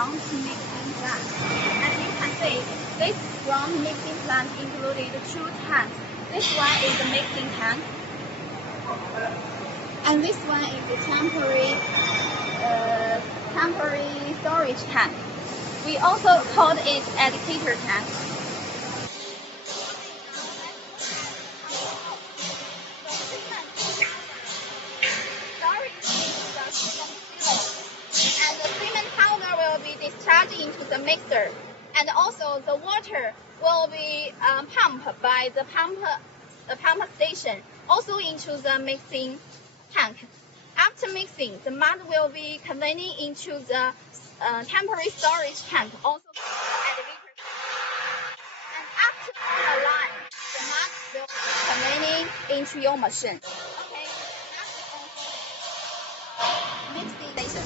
ground mixing plant. As you can see, this ground mixing plant included two tanks. This one is the mixing tank, and this one is the temporary storage tank. We also called it educator tank. And the cement powder will be discharged into the mixer, and also the water will be pumped by the pump station also into the mixing tank. After mixing, the mud will be conveying into the temporary storage tank, also the elevator tank. And after the line, the mud will be conveying into your machine. Okay, that's the mixing station.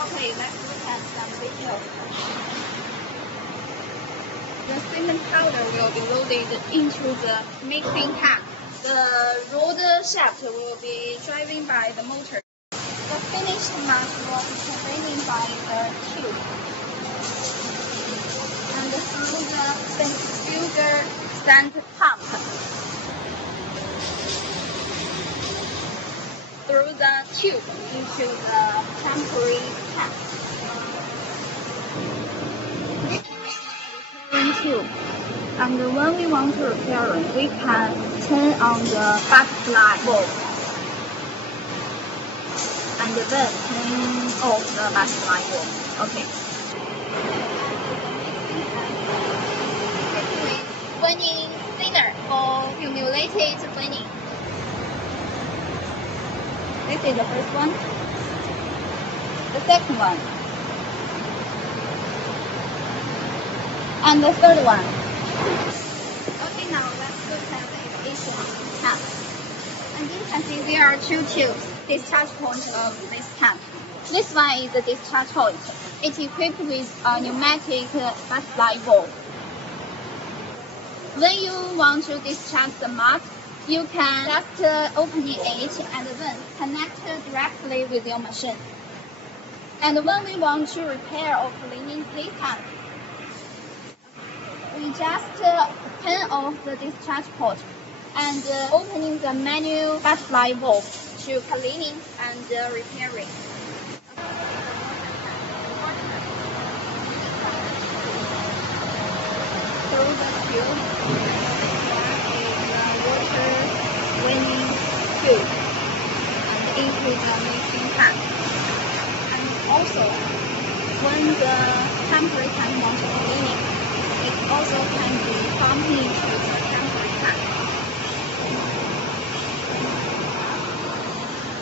Okay, let's look at some videos. The cement powder will be loaded into the mixing tank. The roller shaft will be driven by the motor. The finished mud will be conveyed by the tube. And through the centrifugal sand pump. Through the tube into the temporary tank. Repairing tube. And when we want to repair it, we can turn on the butterfly valve. And then turn off the butterfly valve. Okay. Cleaning cleaner for cumulated cleaning. This is the first one. The second one. And the third one. Okay, now let's look at the aviation tank. And you can see there are two tubes, discharge point of this tank. This one is the discharge point. It's equipped with a pneumatic butterfly valve. When you want to discharge the mud, you can just open it and then connect directly with your machine. And when we want to repair or clean this tank, we just turn off the discharge port and opening the manual butterfly valve to cleaning and repairing. Through the tube, that is water winning tube and into the mixing tank. And also, when the temporary tank wants cleaning, it also can be pumped into